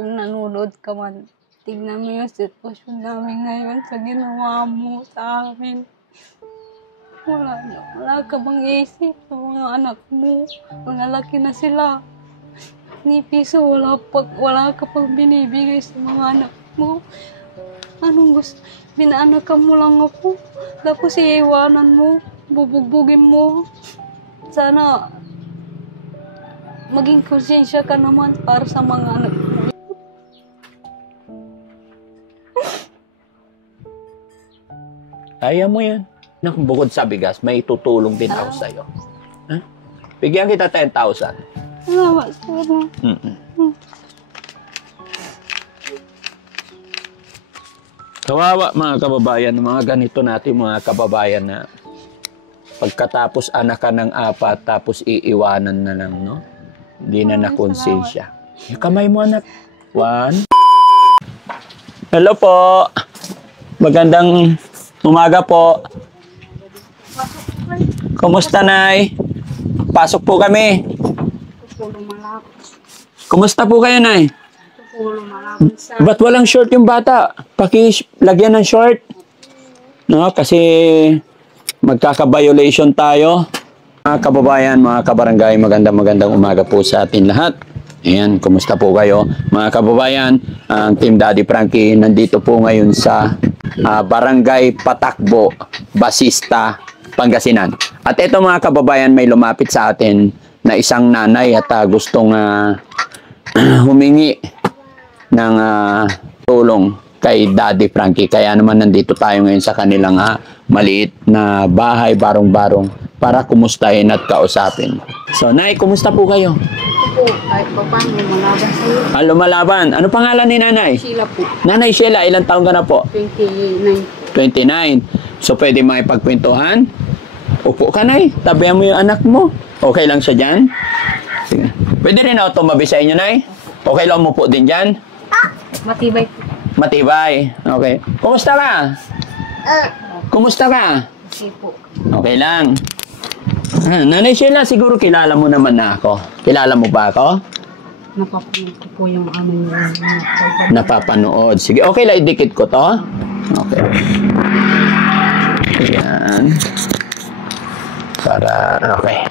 kung nanonood ka man, tignan mo yung sitwasyon namin ngayon sa ginawa mo sa amin. Wala ka bang isip sa mga anak mo? Malalaki na sila. Ni piso, wala ka pang binibigay sa mga anak mo. Anong gusto? Binaanak ka mo lang ako. Tapos iiwanan mo, bubugbugin mo. Sana maging konsensya ka naman para sa mga anak mo. Kaya mo yan. Bukod sa bigas, may tutulong din ako sa'yo. Huh? Bigyan kita 10,000. Salamat, sir. Kawawa mga kababayan, mga ganito natin mga kababayan na pagkatapos anak ka ng 4, tapos iiwanan na lang, no? Hindi na nakonsensya. Yung kamay mo, anak. 1. Hello po. Magandang umaga po. Kumusta, Nay? Pasok po kami. Kumusta po kayo, Nay? Ba't walang short yung bata? Pakilagyan ng short. No, kasi magkaka-violation tayo. Mga kababayan, mga kabarangay, magandang umaga po sa atin lahat. Ayan, kumusta po kayo? Mga kababayan, ang Team Daddy Frankie nandito po ngayon sa Barangay Patakbo, Basista, Pangasinan. At ito mga kababayan, may lumapit sa atin na isang nanay at gustong humingi ng tulong kay Daddy Frankie. Kaya naman nandito tayo ngayon sa kanilang maliit na bahay, barong-barong, para kumustahin at kausapin. So, Nay, kumusta po kayo? Po, kahit pa paano, lumalaban sa'yo. Lumalaban. Ano pangalan ni Nanay? Sheila po. Nanay Sheila, ilang taon ka na po? 29. 29. So, pwede makipagkwentuhan? Upo ka, Nay. Tabihan mo yung anak mo. Okay lang siya dyan? Sige. Pwede rin ako tumabi sa inyo, Nay? Okay lang umupo din dyan? Matibay po. Matibay. Okay. Kumusta ka? Kumusta ka? Kasi po. Okay lang. Nanay Sheila, siguro kilala mo naman na ako. Kilala mo ba ako? Napapanood ko po yung aming Napapanood. Sige, okay lang, idikit ko to. Okay. Ayan. Para, okay.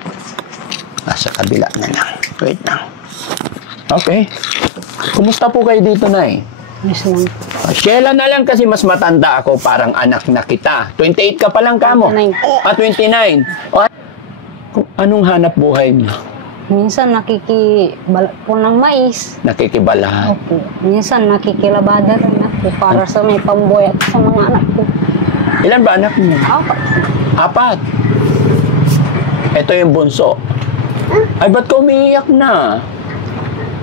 Nasa kabila na lang. Wait lang. Okay. Kumusta po kayo dito, Nay? Yes, lang. Sheila na lang kasi mas matanda ako, parang anak na kita. 28 ka pa lang kamo. 29. Anong hanap buhay niyo? Minsan nakikibalat po ng mais. Nakikibalat. Opo. Minsan nakikilabada rin ako para sa may pambuhay at sa mga anak ko. Ilan ba anak niyo? 4. 4. Ito yung bunso. Ay, ba't ka umiiyak na?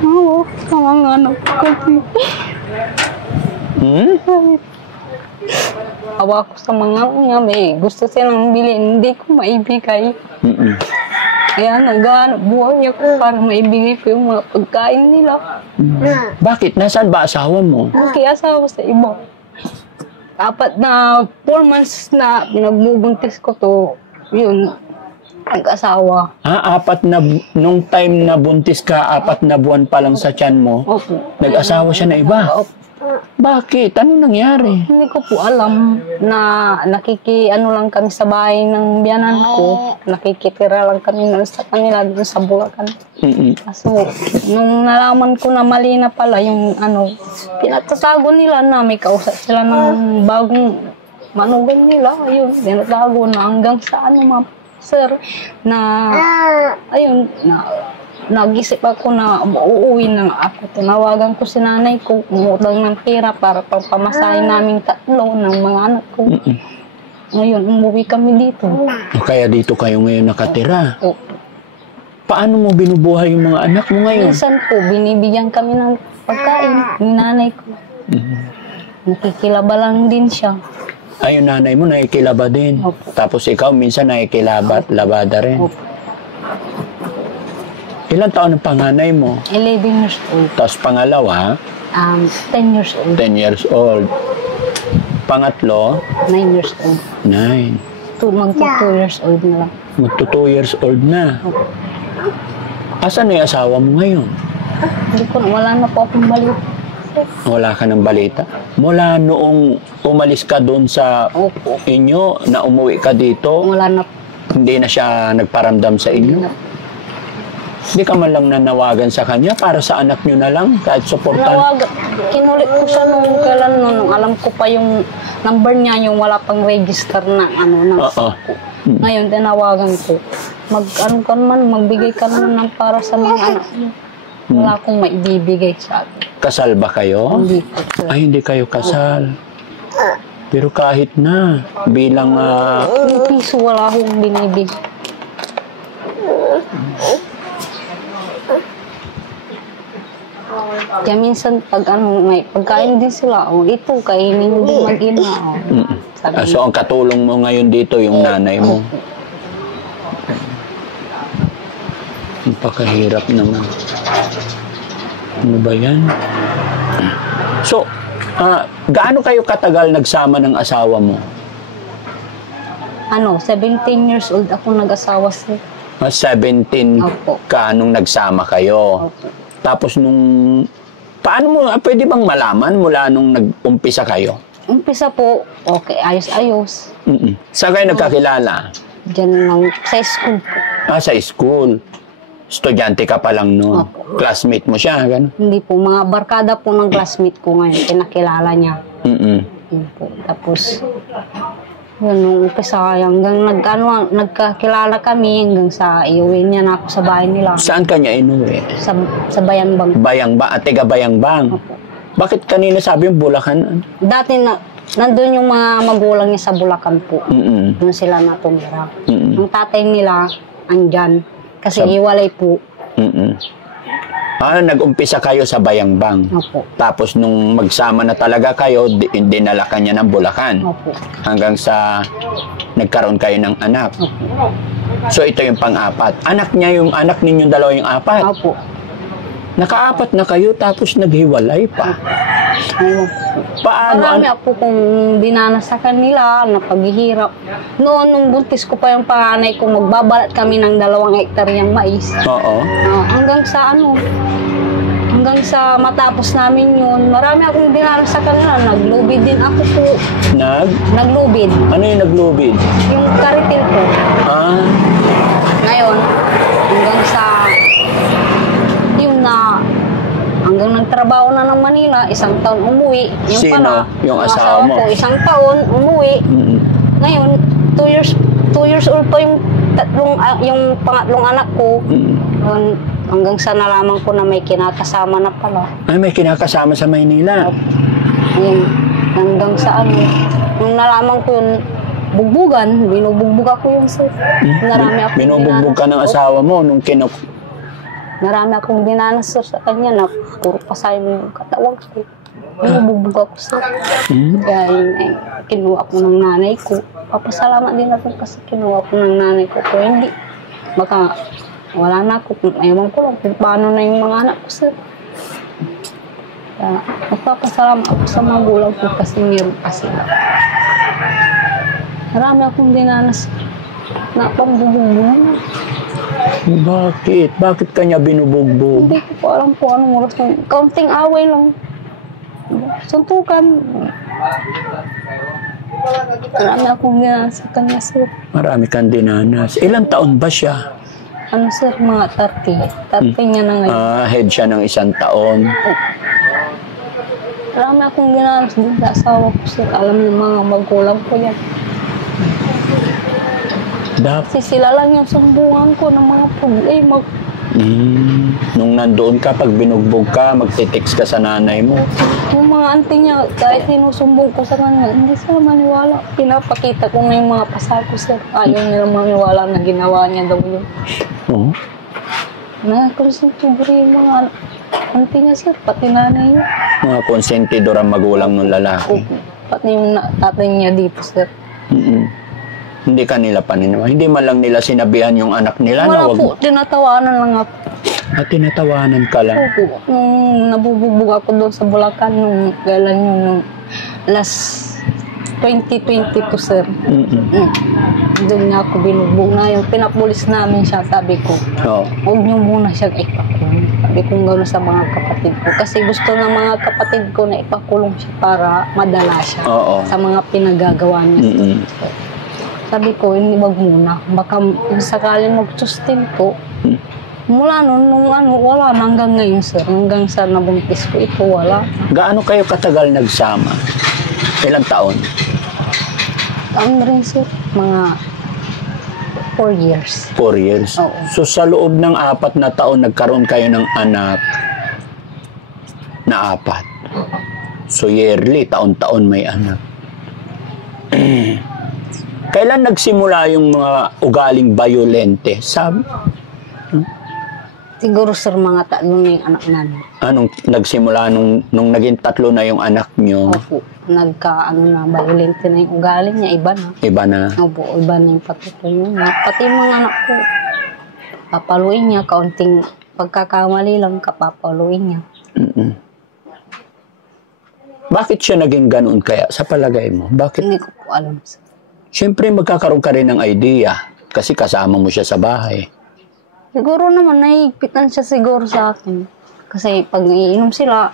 Oo, sa mga anak ko kasi. Awa ko sa mga may gusto silang bilhin, hindi ko maibigay. Kaya naghahanap buhay ako para maibigay ko yung mga pagkain nila. Bakit? Nasaan ba asawa mo? Nakiasawa sa iba. 4 na 4 months na pinagbubuntis ko to, yun, nag-asawa. 4 na, nung time na buntis ka, 4 na buwan pa lang sa tiyan mo, Opo. nag-asawa siya na iba? Opo. Bakit? Ano nangyari? Hindi ko po alam na ano lang kami sa bahay ng biyanan ko. Nakikitira lang kami sa kanila dun sa Bulacan. So, nung nalaman ko na mali na pala yung pinatatago nila na may kausap sila ng bagong manugang nila. Ayun, pinatago na hanggang sa sir, na ayun, nag-isip ako na uuwi na ako. Tinawagan ko si nanay ko, umutang ng pera para pagpamasahin naming 3 ng mga anak ko. Ngayon, umuwi kami dito. Kaya dito kayo ngayon nakatira? Opo. Paano mo binubuhay yung mga anak mo ngayon? Minsan po, binibigyan kami ng pagkain ni nanay ko. Nakikilaba lang din siya. Ay, yung nanay mo nakikilaba din. Opo. Tapos ikaw minsan labada rin. Opo. Ilang taon ang panganay mo? 11 years old. Tapos pangalawa? 10 years old. 10 years old. Pangatlo? 9 years old. 9. Magto 2 years old na lang. Magto 2 years old na. Asan na yung asawa mo ngayon? Hindi ko na, wala na po akong balik. sir. Wala ka ng balita? Mula noong umalis ka doon sa Opo. inyo, na umuwi ka dito, Wala na. hindi na siya nagparamdam sa inyo? Hindi ka man lang nanawagan sa kanya para sa anak nyo na lang, kahit suportan? Kinulit ko siya nung kailan nung alam ko pa yung number niya, yung wala pang register na ano ng Oo. Ngayon, tinawagan ko. Magbigay ka naman ng para sa mga anak mo. Wala akong maibibigay sa akin. Kasal ba kayo? Hindi po, sir. Ay, hindi kayo kasal. Pero kahit na, bilang Yung piso, wala akong binibigay. Kaya minsan, may pagkain din sila, ito, kainin din mag-ina. so ang katulong mo ngayon dito, yung nanay mo. Napakahirap naman. Ano ba yan? So, gaano kayo katagal nagsama ng asawa mo? 17 years old ako nag-asawa siya. 17 Opo. ka nung nagsama kayo. Opo. Tapos paano mo, pwede bang malaman mula nung nag-umpisa kayo? Umpisa po, okay, ayos-ayos. Saan kayo nagkakilala? Diyan lang, sa school po. Sa school. Estudyante ka pa lang noon. Opo. Classmate mo siya, gano'n? Hindi po, mga barkada po ng classmate ko ngayon, pinakilala niya. Yun po. Tapos, yun, nung umpisa, hanggang nagkakilala kami, hanggang sa iuwi niya na ako sa bahay nila. Saan ka niya inuwi? Sa Bayangbang. Bayangbang, at taga Bayangbang. Opo. Bakit kanina sabi yung Bulacan? Dati nandun yung mga magulang niya sa Bulacan po. Doon sila natumira. Ang tatay nila, andyan. Kasi iwalay po. Nag-umpisa kayo sa Bayangbang. Opo. Tapos nung magsama na talaga kayo, dinala ka niya ng Bulacan. Opo. Hanggang sa nagkaroon kayo ng anak. Opo. So ito yung pang-apat. Anak ninyong dalawa yung apat. Opo. Naka-apat na kayo tapos naghiwalay pa. Ayun. Paano? Marami ako kung dinanas sa kanila, napaghihirap. Noon, nung buntis ko pa yung panganay ko, magbabalat kami ng 2 hektaryang mais. Oo. Hanggang sa matapos namin yun, marami akong dinanas sa kanila. Naglubid din ako po. Naglubid. Ano yung naglubid? Yung karitil po. Ngayon, hanggang nagtrabaho na ng Manila, 1 taon umuwi. Yung Sino? Yung asawa mo? Ko, 1 taon umuwi. Ngayon, 2 years old pa yung pangatlong anak ko. Hanggang sa nalaman ko na may kinakasama na pala. Ay, may kinakasama sa Maynila. Ngayon, hanggang sa nung nalaman ko yun, bugbugan, binubugbog ako yung sir. Binubugbog ka ng asawa mo nung Marami akong dinanas sir, sa kanya na puro pasayo yung katawan ko. Binubugbog ako sir. Kaya kinuha ko ng nanay ko. Papasalamat din ako kasi kinuha ko ng nanay ko. Kung hindi, baka wala na ako. Ewan ko lang kung paano na yung mga anak ko sir. Kaya magpapasalamat ako sa magulang ko kasi meron pa sila. Marami akong dinanas na pambubugbog. Bakit? Bakit kanya binubugbog? Hindi ko po alam po anong oras na. Kaunting away lang. Suntukan. Marami akong dinanas sa kanya, sir. Marami kang dinanas. Ilang taon ba siya? Sir, mga 30. 30 niya na ngayon. Head siya ng 1 taon. Marami akong dinanas din sa asawa ko, sir. Alam ng mga magulang ko yan. Kasi sila lang yung sumbungan ko ng mga problema. Nung nandoon ka, pag binugbog ka, magtitext ka sa nanay mo. Yung mga auntie niya, kahit sinusumbong ko sa kanila, hindi sila maniwala. Pinapakita ko na yung mga pasal ko, sir. Ayaw nila maniwala na ginawa niya daw yun. Oo. Nakakonsentidor yung mga auntie niya, sir. Pati nanay niya. Mga konsentidor ang magulang ng lalaki. Pati yung tatay niya dito, sir. Hindi kanila paniniwala. Hindi man lang nila sinabihan yung anak nila Wala na wag. po, tinatawanan lang ako. Tinatawanan ka lang. Opo. Nung nabubugbog ako doon sa Bulacan, nung kailan yun, nung last 2022, sir. Mm-mm. Doon nga ako binugbog na yung pinapulis namin siya, sabi ko. Oo. Huwag niyo muna siyang ipakulong. Sabi ko gano'n sa mga kapatid ko. Kasi gusto ng mga kapatid ko na ipakulong siya para madala siya Oo. sa mga pinagagawa niya. Mm-mm. Sabi ko, hindi wag muna. Baka sakaling mag-sustento. Mula nung wala na hanggang ngayon, sir. Hanggang sa nabuntis ko, ito wala. Gaano kayo katagal nagsama? Ilang taon? Taon rin, sir. Mga 4 years. 4 years. Oo. So sa loob ng 4 na taon, nagkaroon kayo ng anak na 4. So yearly, taon-taon may anak. Kailan nagsimula yung mga ugaling violente? Siguro, sir, mga 3 na yung anak namin. Anong nagsimula nung naging 3 na yung anak nyo? Opo. Violent na yung ugali niya. Iba na. Iba na. Opo, iba na yung patutuyo niya. Pati yung mga anak ko, papaluin niya. Kaunting pagkakamali lang, kapapaluin niya. Mm-mm. Bakit siya naging ganun kaya? Sa palagay mo? Bakit? Hindi ko po alam, sir. Siyempre, magkakaroon ka rin ng idea. Kasi kasama mo siya sa bahay. Siguro naman, nahihigpitan siya siguro sa akin. Kasi pag iinom sila,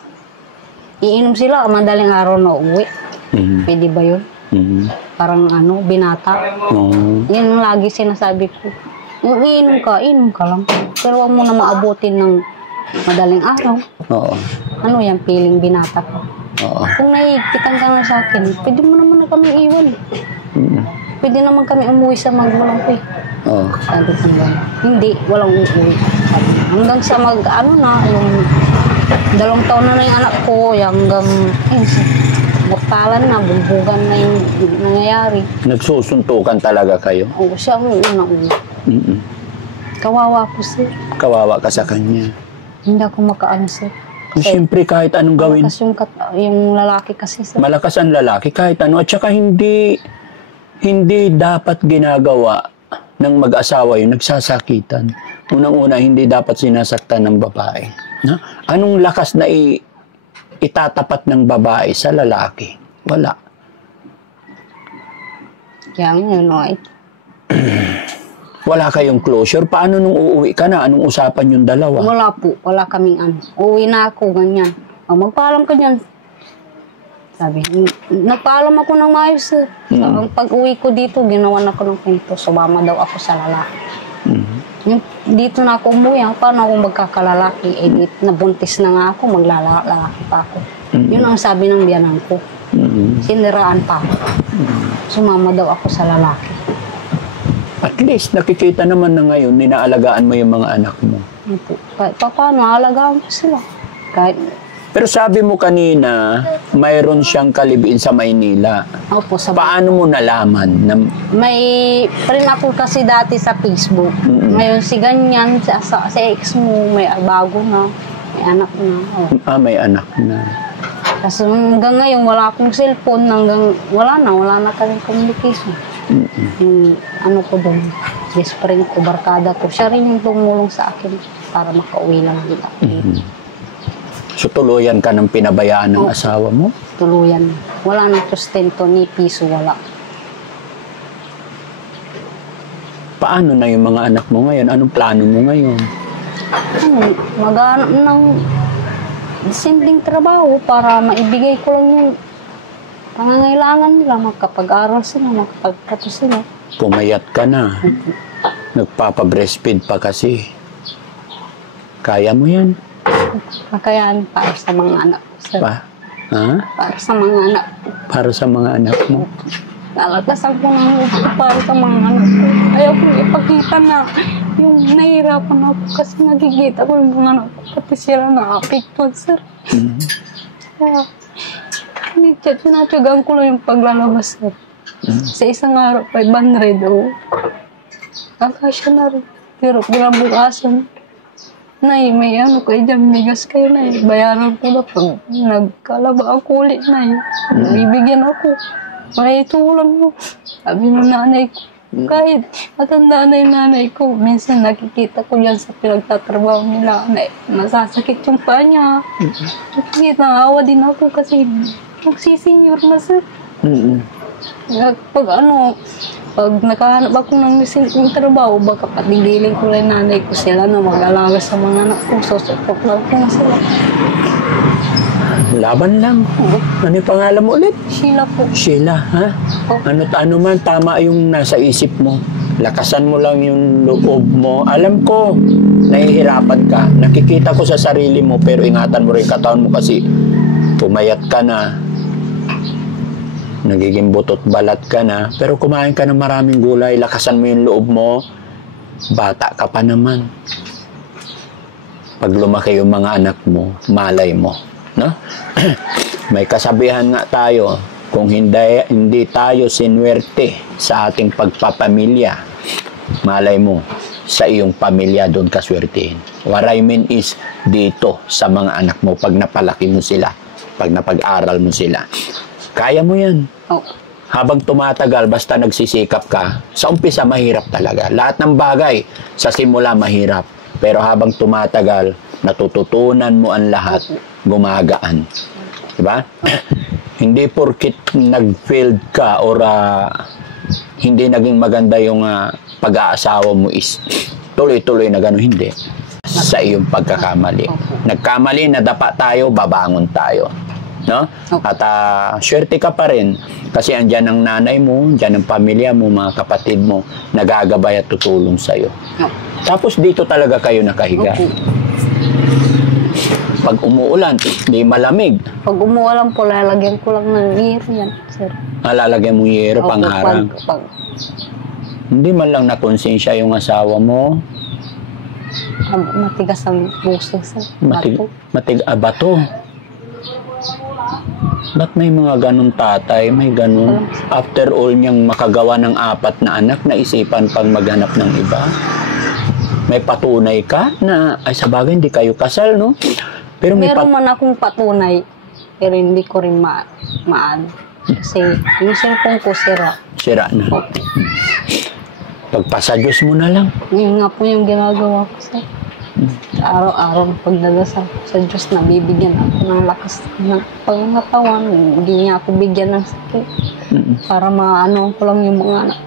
madaling araw na uwi. Mm-hmm. Pwede ba yun? Mm-hmm. Parang binata. Oh. Yan ang lagi sinasabi ko. Yung inom ka lang. Pero huwag mo na maabutin ng madaling araw. Oo. Ano yan, feeling binata ka. Oo. Kung nahihigpitan ka nga sa akin, pwede mo naman na kami iwan. Mm-hmm. Pwede naman kami umuwi sa magulang ko. Oo. Sabi ko gano'n. Hindi, walang uuwi. Hanggang sa yung 2 taon na yung anak ko, hanggang, mortalan na, bumbugan na yung nangyayari. Nagsusuntukan talaga kayo? Oo, siya ang una-una. Mm-mm. Kawawa po, sir. Kawawa ka sa kanya. Hindi ako makaano, sir. Siyempre, kahit anong gawin. Malakas yung lalaki kasi, sir. Malakas ang lalaki, kahit ano. At saka hindi dapat ginagawa ng mag-asawa yun, nagsasakitan. Unang-una, hindi dapat sinasaktan ng babae. Na? Anong lakas na itatapat ng babae sa lalaki? Wala. Kaya nga, Wala kayong closure. Paano nung uuwi ka na? Anong usapan yung dalawa? wala po. Wala kaming uwi na ako, ganyan. Magpaalam ka dyan. Sabi, nagpaalam ako ng maayos, sir. So, ang pag-uwi ko dito, ginawan ako ng pinto. Sumama daw ako sa lalaki. Dito na ako umuwi. Paano ako magkakalalaki? Nabuntis na nga ako, maglalaki pa ako. Yun ang sabi ng biyanan ko. Siniraan pa ako. Sumama daw ako sa lalaki. At least, nakikita naman na ngayon, ninaalagaan mo yung mga anak mo. Kahit paano, alagaan ko sila. Pero sabi mo kanina, mayroon siyang kalibin sa Maynila. Opo, Paano mo nalaman? May print ako kasi dati sa Facebook. Ngayon si ganyan, sa ex mo, may bago na, may anak na. Oh. May anak na. Kasi hanggang ngayon, wala akong cellphone, wala na kaming communication. Yung ko doon, best friend ko, barkada ko, siya rin yung tumulong sa akin para makauwi lang dito. So tuluyan ka ng pinabayaan ng asawa mo? Tuluyan. Wala na sustento, ni piso, wala. Paano na yung mga anak mo ngayon? Anong plano mo ngayon? Maghanap ng simpleng trabaho para maibigay ko lang yung pangangailangan nila, makapag-aral sila, makapagpato sila. Pumayat ka na. Nagpapa-breastfeed pa kasi. Kaya mo yan? Kakayahan para sa mga anak ko, sir. Para sa mga anak ko. Para sa mga anak mo? Lalaglasan ko ng gusto para sa mga anak ko. Ayaw ko ipakita na yung nahihirapan ako kasi nagigita ko yung mga anak ko. Pati sila na-apektuhan, sir. Kaya, sinatyagaan ko lang yung paglalabas, sir. Sa isang araw, 500 o. Kakasya na rin. Pero bukasan, Nay, may kayo dyan, migas kayo, Nay. Bayaran ko na pag nagkalaba ako ulit, Nay. Bibigyan ako. May tulang mo. Sabi ng nanay ko, kahit matanda na yung nanay ko, minsan nakikita ko yan sa pinagtatrabaho nila, masasakit yung paa niya. Nakikita, naawa din ako kasi magsisenyor na, sir. Pag nakahanap ako ng trabaho, baka patigilin ko rin nanay ko sila na mag-alaga sa mga anak ko. Susupok lang ko na sila. Laban lang. Ano yung pangalan mo ulit? Sheila po. Sheila, ha? Ano man, tama yung nasa isip mo. Lakasan mo lang yung loob mo. Alam ko, nahihirapan ka. Nakikita ko sa sarili mo, pero ingatan mo rin katawan mo kasi pumayat ka na. Nagiging butot balat ka na. Pero kumain ka ng maraming gulay. Lakasan mo yung loob mo. Bata ka pa naman. Pag lumaki yung mga anak mo, malay mo. No? May kasabihan nga tayo, kung hindi tayo sinwerte sa ating pagpapamilya, malay mo, sa iyong pamilya doon kaswertehin. What I mean is, dito sa mga anak mo, pag napalaki mo sila, pag napag-aral mo sila, kaya mo yan. Habang tumatagal, basta nagsisikap ka, sa umpisa mahirap talaga. Lahat ng bagay, sa simula mahirap. Pero habang tumatagal, natututunan mo ang lahat, gumagaan. Diba? Hindi porkit nag-failed ka or hindi naging maganda yung pag-aasawa mo is tuloy-tuloy na gano'n. Hindi. Sa iyong pagkakamali. Nagkamali, nadapa tayo, babangon tayo. No? At swerte ka pa rin kasi andyan ang nanay mo, andyan ang pamilya mo, mga kapatid mo, nagagabay at tutulong sa'yo. Tapos dito talaga kayo nakahiga. Pag umuulan, di malamig. Pag umuulan po, lalagyan ko lang ng yero yan, sir. Lalagyan mo yero, pangharang. Hindi man lang nakonsensya yung asawa mo. Matigas ang puso, sir. Bato. Ba't may mga ganun tatay? May ganun. After all niyang makagawa ng 4 na anak, naisipan pang maghanap ng iba. May patunay ka na, ay sa bagay, hindi kayo kasal, no? Pero meron man akong patunay, pero hindi ko rin maano. Kasi yung cellphone ko sira. Sira na. Pagpasa Diyos mo na lang. Yun nga po yung ginagawa ko, sir. Araw-araw pagdadasal ko sa Diyos, nabibigyan ako ng lakas ng pangatawan. Hindi niya ako bigyan ng sakit. Para maano ko lang yung mga anak.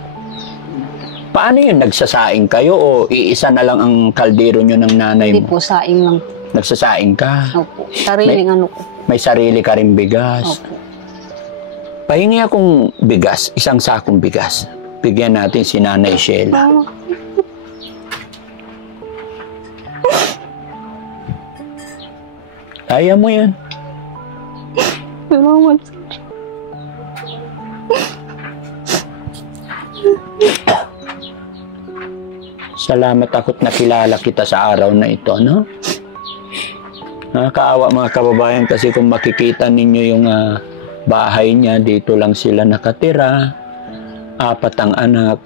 Paano yun? Nagsasaing kayo o iisa na lang ang kaldero nyo ng nanay mo? Hindi po, saing lang. Nagsasaing ka? Opo. Sariling ano ko. May sarili ka rin bigas? Opo. Pahingi akong bigas, isang sakong bigas. Bigyan natin si Nanay Sheila. Kaya mo yan. Salamat, sir. Salamat ako't nakilala kita sa araw na ito, no? Nakakaawa mga kababayan kasi kung makikita ninyo yung bahay niya, dito lang sila nakatira. 4 ang anak.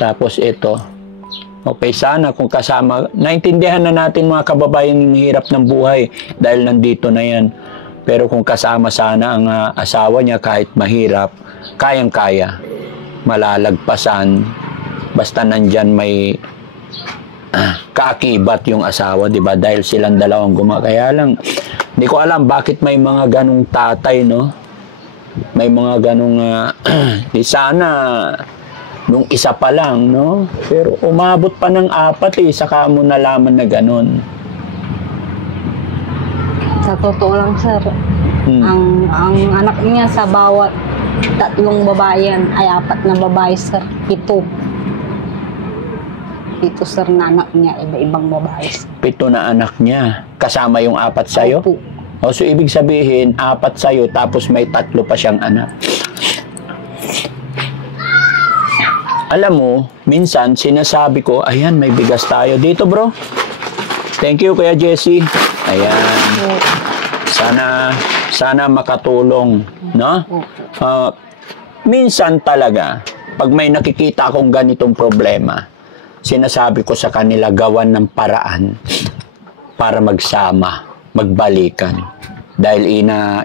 Tapos ito. Okay, sana kung kasama, naintindihan na natin mga kababayan yung hirap ng buhay dahil nandito na yan. Pero kung kasama sana ang asawa niya kahit mahirap, kayang-kaya. Malalagpasan. Basta nandyan may kaakibat yung asawa, di ba? Dahil silang dalawang Kaya lang, hindi ko alam bakit may mga ganong tatay, no? May mga ganong, di sana, nung isa pa lang, no? Pero umabot pa ng 4, saka mo nalaman na ganon. Sa totoo lang, sir, ang anak niya sa bawat 3 babae yan, ay 4 na babae, sir. 7, sir, na anak niya, iba-ibang babae. 7 na anak niya. Kasama yung 4 sa'yo? Opo. O, so ibig sabihin, 4 sa'yo, tapos may 3 pa siyang anak. Alam mo, minsan, sinasabi ko, ayan, may bigas tayo dito, bro. Thank you, Kuya Jesse. Ayan. Sana makatulong, no? Minsan talaga, pag may nakikita akong ganitong problema, sinasabi ko sa kanila, gawan ng paraan para magsama, magbalikan. Dahil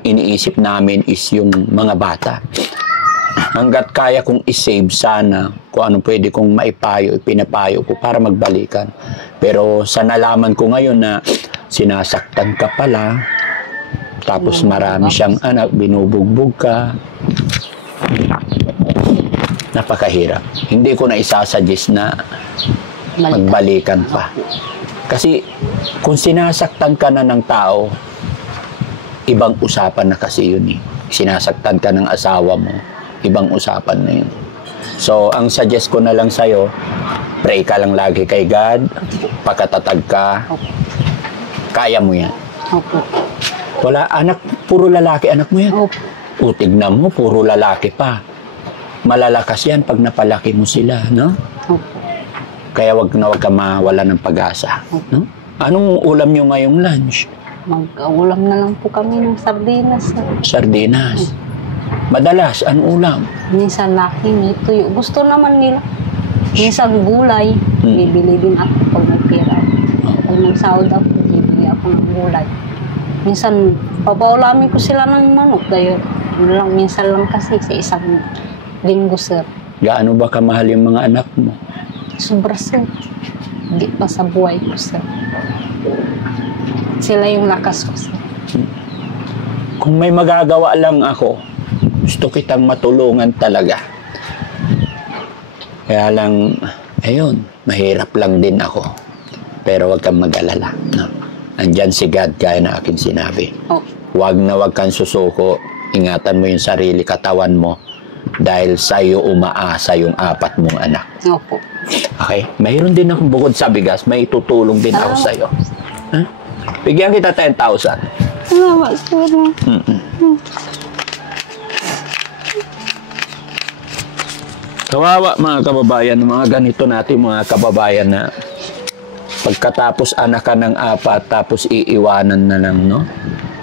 iniisip namin is yung mga bata. Hanggat kaya kong isave sana kung ano pwede kong maipayo, ipinapayo ko para magbalikan. Pero sa nalaman ko ngayon na sinasaktan ka pala, Tapos marami siyang anak, binubugbog ka. Napakahirap. Hindi ko na isasuggest na magbalikan pa. Kasi kung sinasaktan ka na ng tao, ibang usapan na kasi yun eh. Sinasaktan ka ng asawa mo, ibang usapan na yun. So, ang suggest ko na lang sa'yo, pray ka lang lagi kay God, pagkatatag ka, kaya mo yan. Wala, anak, puro lalaki, anak mo yan. O, tignan mo, puro lalaki pa. Malalakas yan pag napalaki mo sila, no? Kaya wag ka mawala ng pag-asa, no? Anong ulam nyo ngayong lunch? Mag-ulam na lang po kami ng sardinas. Sardinas. Madalas, anong ulam? Minsan laki, may tuyo. Gusto naman nila. Minsan gulay. Bibili din ako pag nagpira. Pag nagsahod ako, bibili ako ng gulay. Minsan, papaulamin ko sila ng manok. Dahil minsan lang kasi sa isang linggo, sir. Gaano ba kamahal yung mga anak mo? Sobra, sir. Hindi pa sa buhay ko, sir. Sila yung lakas ko, sir. Kung may magagawa lang ako, gusto kitang matulungan talaga. Kaya lang, ayun, mahirap lang din ako. Pero wag kang mag-alala. No? Andyan si God, gaya na aking sinabi. Wag na wag kang susuko. Ingatan mo yung sarili, katawan mo. Dahil sa'yo umaasa yung 4 mong anak. Opo. Okay? Mayroon din akong bukod sa bigas. May tutulong din ako sa'yo. Huh? Bigyan kita 10,000. Salamat, sir. Kawawa mga kababayan, mga ganito natin mga kababayan na pagkatapos anak ka ng 4, tapos iiwanan na lang, no?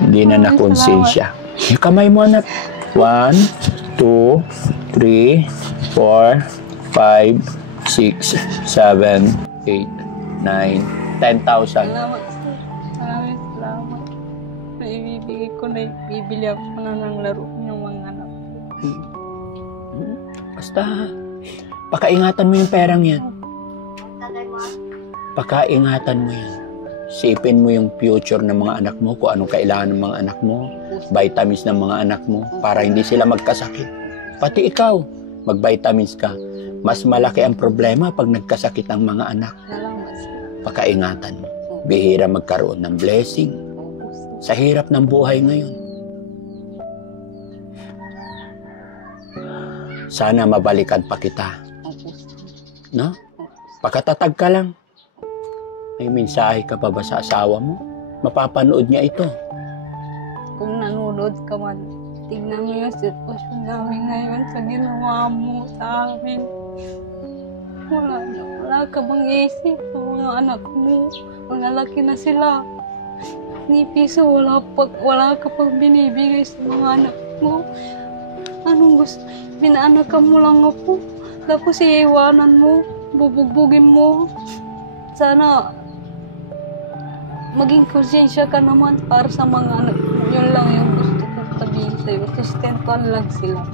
Hindi na nakonsensya. Yung kamay mo, anak. 1, 2, 3, 4, 5, 6, 7, 8, 9, 10,000. Salamat, sir. Maraming salamat. Naibibigay ko na, bibili ako na ng laro ng mga anak. Basta, pakaingatan mo yung perang yan. Pakaingatan mo yan. Sipin mo yung future ng mga anak mo, kung anong kailangan ng mga anak mo, vitamins ng mga anak mo, para hindi sila magkasakit. Pati ikaw, mag-vitamins ka. Mas malaki ang problema pag nagkasakit ang mga anak. Pakaingatan mo. Bihira magkaroon ng blessing sa hirap ng buhay ngayon. Sana mabalikan pa kita. No? Pakatatag ka lang. May mensahe ka pa ba sa asawa mo? Mapapanood niya ito. Kung nanonood ka man, tignan mo yung sitwasyon namin ngayon sa ginawa mo sa amin. Wala ka bang isip sa mga anak mo? Malalaki na sila. Ni piso, wala ka pang binibigay sa mga anak mo. Anong gusto? Binanakan mo lang ako. Tapos iiwanan mo. Bubugbugin mo. Sana maging konsensya ka naman para sa mga anak mo. Yun lang yung gusto ko sabihin sa'yo. Sustentuhan lang sila.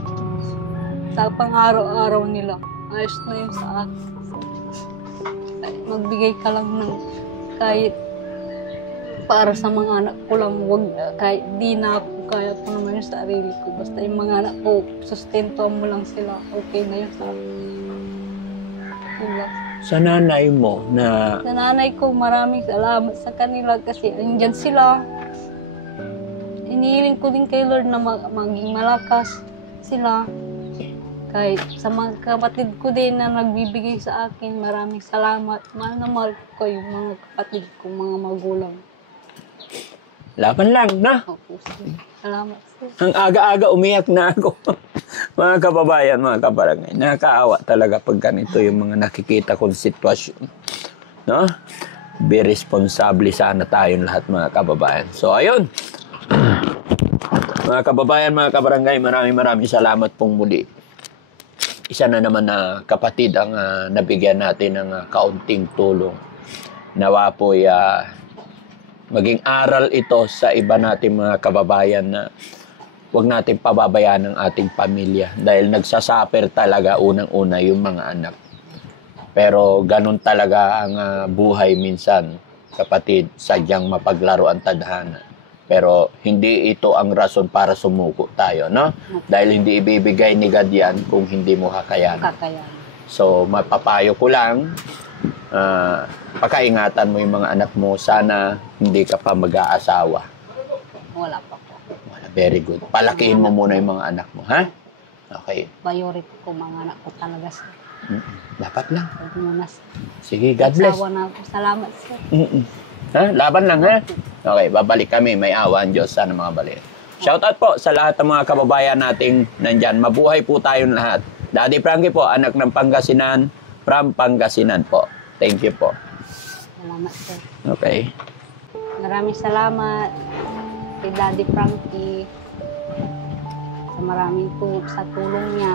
Sa pang-araw-araw nila. Ayos na yun sa akin. Magbigay ka lang ng kahit para sa mga anak ko lang. Wag, kahit di na ako kaya ko naman yung sarili ko. Basta yung mga anak ko, sustentuhan mo lang sila. Okay na yun sa akin. Sa nanay mo na... Sa nanay ko, maraming salamat sa kanila kasi andyan sila. Inihiling ko din kay Lord na maging malakas sila. Kahit sa mga kapatid ko din na nagbibigay sa akin, maraming salamat. Mahal na mahal ko yung mga kapatid ko, mga magulang. Laban lang, na? Opo, sir. Salamat, sir. Ang aga-aga umiyak na ako. Mga kababayan, mga kabarangay, nakakaawa talaga pag ganito yung mga nakikita kong sitwasyon. No? Be responsable sana tayong lahat, mga kababayan. So, ayun. Mga kababayan, mga kabarangay, maraming salamat pong muli. Isa na naman na kapatid ang nabigyan natin ng kaunting tulong. Nawa po'y maging aral ito sa iba nating mga kababayan na huwag natin pababayaan ang ating pamilya dahil nagsasaper talaga unang-una yung mga anak. Pero ganun talaga ang buhay minsan, kapatid, sadyang mapaglaro ang tadhana. Pero hindi ito ang rason para sumuko tayo, no? Dahil hindi ibibigay ni God yan kung hindi mo kakayanan. Kakayanan. So, mapapayo ko lang, pakaingatan mo yung mga anak mo. Sana hindi ka pa mag-aasawa. Wala pa po. Wala, very good. Palakihin mo muna yung mga anak mo, ha? Okay. Priority ko mga anak ko talaga, sir. Dapat lang. Huwag muna, sir. Sige, God bless. Asawa na ako. Salamat, sir. Ha? Laban lang, ha? Okay, babalik kami. May awa ang Diyos. Sana mga balik. Shoutout po sa lahat ng mga kababayan nating nandyan. Mabuhay po tayong lahat. Daddy Frankie po, anak ng Pangasinan, from Pangasinan po. Thank you po. Salamat, sir. Okay. Maraming salamat kay Daddy Frankie sa maraming sa tulong niya.